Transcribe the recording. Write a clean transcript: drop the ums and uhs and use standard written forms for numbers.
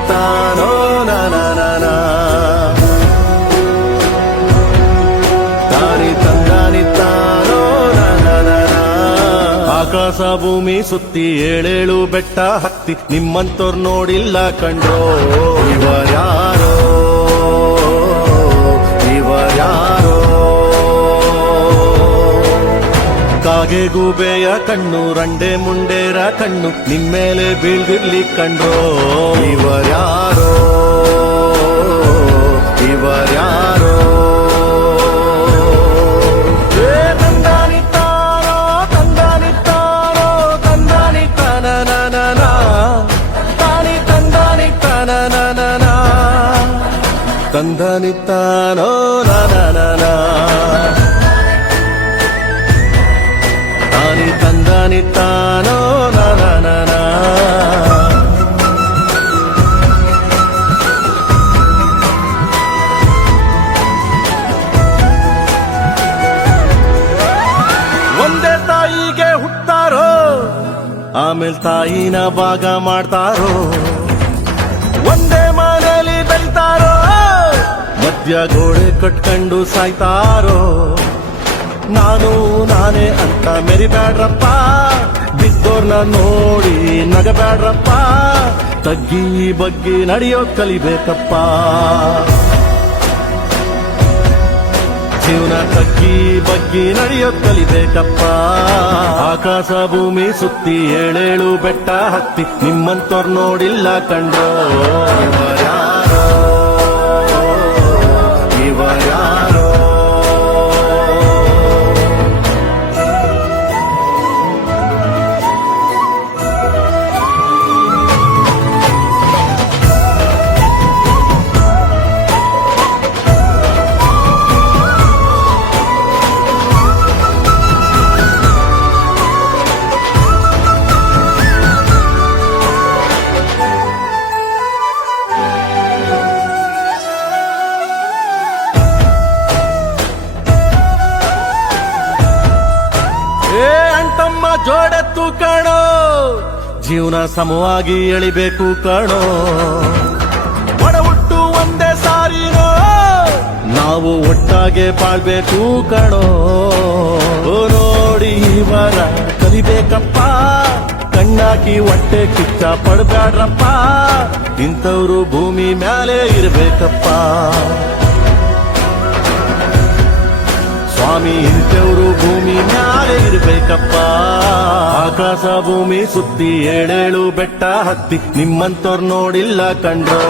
ತಂದಾನಿತ್ತಾನೋ ನಾನಾ ತಾನಿ ತಂದಾನಿತ್ತಾನೋ ನಾನಾ ಆಕಾಶ ಭೂಮಿ ಸುತ್ತಿ ಏಳೇಳು ಬೆಟ್ಟ ಹತ್ತಿ ನಿಮ್ಮಂತೋರ್ ನೋಡಿಲ್ಲ ಕಂಡ್ರೋ ಇವರ್ಯಾರೋ ಕಾಗೆ ಗೂಬೆಯ ಕಣ್ಣು ರಂಡೆ ಮುಂಡೇರ ಕಣ್ಣು ನಿಮ್ಮೇಲೆ ಬೀಳ್ದಿರ್ಲಿ ಕಂಡ್ರೋ ಇವರ್ಯಾರೋ ತಂದಾನಿತ್ತಾನೋ ತಂದಾನಿತ್ತಾನೋ ತಾನಿ ತಂದಾನಿತ್ತಾನೋ ತಂದಾನಿತ್ತಾನೋ ನಾನಾ ತಾನಿ ತಂದಾನಿತ್ತಾನೋ ನಾನಾ ಒಂದೇ ತಾಯಿಗೆ ಹುಟ್ಟಾರೋ ಆಮೇಲೆ ತಾಯಿನ ಭಾಗ ಮಾಡ್ತಾರೋ ಒಂದೇ ಮನೇಲಿ ಬೆಳಿತಾರೋ ಮಧ್ಯ ಗೋಡೆ ಕಟ್ಕೊಂಡು ಸಾಯ್ತಾರೋ ನಾನು ನಾನೇ ಅಂತ ಮೆರಿಬ್ಯಾಡ್ರಪ್ಪ ಬಿದ್ದೋರ್ನ ನೋಡಿ ನಗಬ್ಯಾಡ್ರಪ್ಪ ತಗ್ಗಿ ಬಗ್ಗಿ ನಡೆಯೋದ್ ಕಲಿಬೇಕಪ್ಪ ಜೀವನ ತಗ್ಗಿ ಬಗ್ಗಿ ನಡೆಯೋದ್ ಕಲಿಬೇಕಪ್ಪ ಆಕಾಶ ಭೂಮಿ ಸುತ್ತಿ ಏಳೇಳು ಬೆಟ್ಟ ಹತ್ತಿ ನಿಮ್ಮಂತೋರ್ ನೋಡಿಲ್ಲ ಕಂಡ್ರೋ ಇವರ್ಯಾರೋ ಅಂಟಮ್ಮ ಜೋಡೆತ್ತು ಕಾಣೋ ಜೀವನ ಸಮವಾಗಿ ಎಳಿಬೇಕು ಕಾಣೋ ಒಡ ಹುಟ್ಟು ಒಂದೇ ಸಾರಿನೋ ನಾವು ಒಟ್ಟಾಗೆ ಬಾಳ್ಬೇಕು ಕಾಣೋ ನೋಡಿ ಇವರ ಕಲಿಬೇಕಪ್ಪ ಕಣ್ಣಾಕಿ ಹೊಟ್ಟೆ ಕಿಚ್ಚ ಪಡ್ಬ್ಯಾಡ್ರಪ್ಪ ಇಂಥವ್ರು ಭೂಮಿ ಮ್ಯಾಲೆ ಇರ್ಬೇಕಪ್ಪ ಸ್ವಾಮಿ ಇಂಥವ್ರು ಭೂಮಿ ಮ್ಯಾಲೆ ಇರ್ಬೇಕಪ್ಪ ಆಕಾಶ ಭೂಮಿ ಸುತ್ತಿ ಏಳೇಳು ಬೆಟ್ಟ ಹತ್ತಿ ನಿಮ್ಮಂತೋರ್ ನೋಡಿಲ್ಲ ಕಂಡ್ರೋ